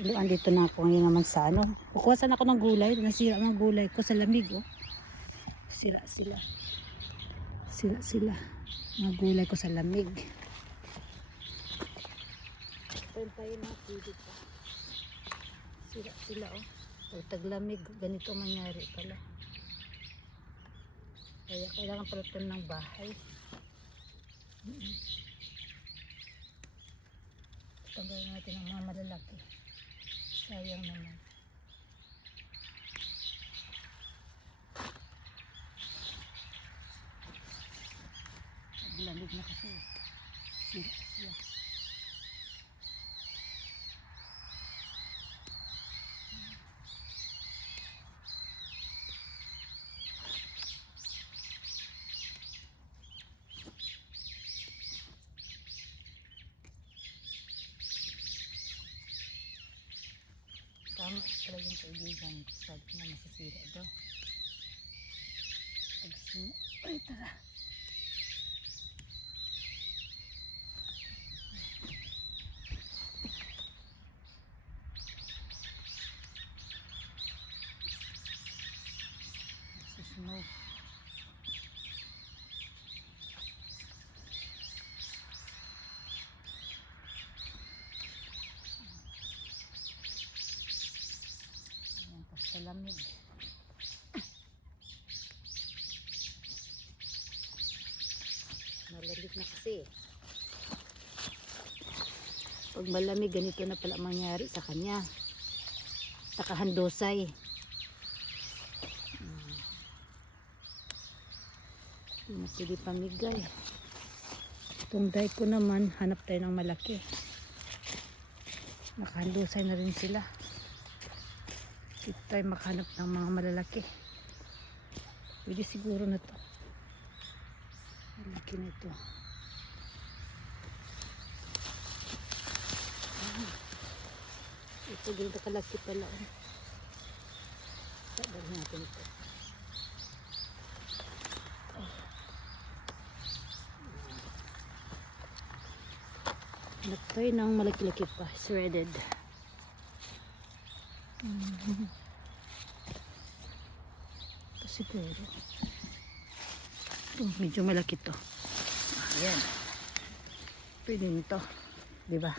Andito na ako ngayon naman sa ano. Kukuha sana ako ng gulay. Nasira ang gulay ko sa lamig, oh. Sira sila. Sira sila. Mga gulay ko sa lamig. Tayo na pwede pa. Sira sila, oh. Pag taglamig, ganito mangyari pala. Kaya kailangan palitan ng bahay. Tanggalin natin ang mga malalaki. Sayang naman. Lamig na kasi. Sira sila. Tama pala yung kaibigan. Sabi na masasira daw. Ay, tara. Susunog. Ayan pa sa lamig. Malamig na kasi. Pag malamig, ganito na pala mangyari sa kanya. Nakahandosay. Hindi na pwede pamigay. Itong dye ko naman, hanap tayo ng malaki. Nakahandosay na rin sila. Dito tayo makahanap ng mga malalaki. Pwede siguro na to. Malaki na ito. Ito ganito kalaki pala. Dali natin ito. Hanap tayo ng malaki-laki pa. Shredded. Ito siguro. Ito, medyo malaki to. Ayan. Pwede nito. Diba?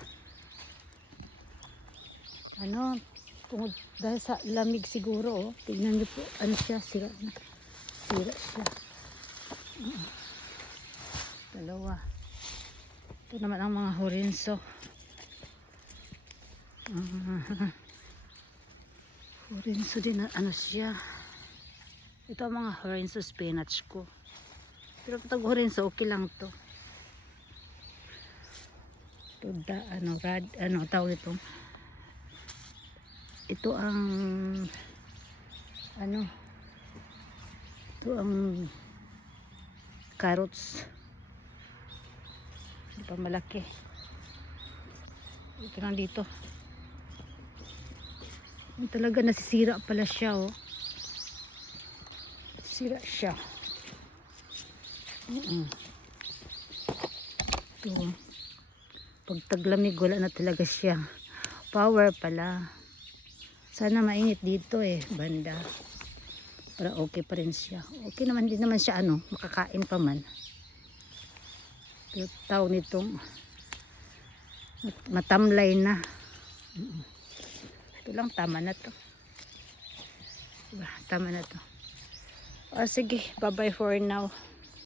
Ano, dahil sa lamig siguro, oh. Tignan niyo po, ano siya, sira na. Sira siya. Dalawa. Ito naman ang mga horenso. Horenso din, ano siya. Ito ang mga horenso spinach ko. Pero pag horenso, okay lang to. Ito, ano, tawag ito. Ito ang ano, ito ang carrots. Hindi pa malaki. Ito lang dito. Talaga nasisira pala siya, oh. Sira siya. Ito. Pag taglamig, wala na talaga siya. Power pala. Sana mainit dito banda. Para okay pa rin siya. Okay naman din naman siya, ano, makakain pa man. Pero tawag nitong matamlay na. Ito lang, tama na to. Diba? Tama na to. O sige, bye bye for now.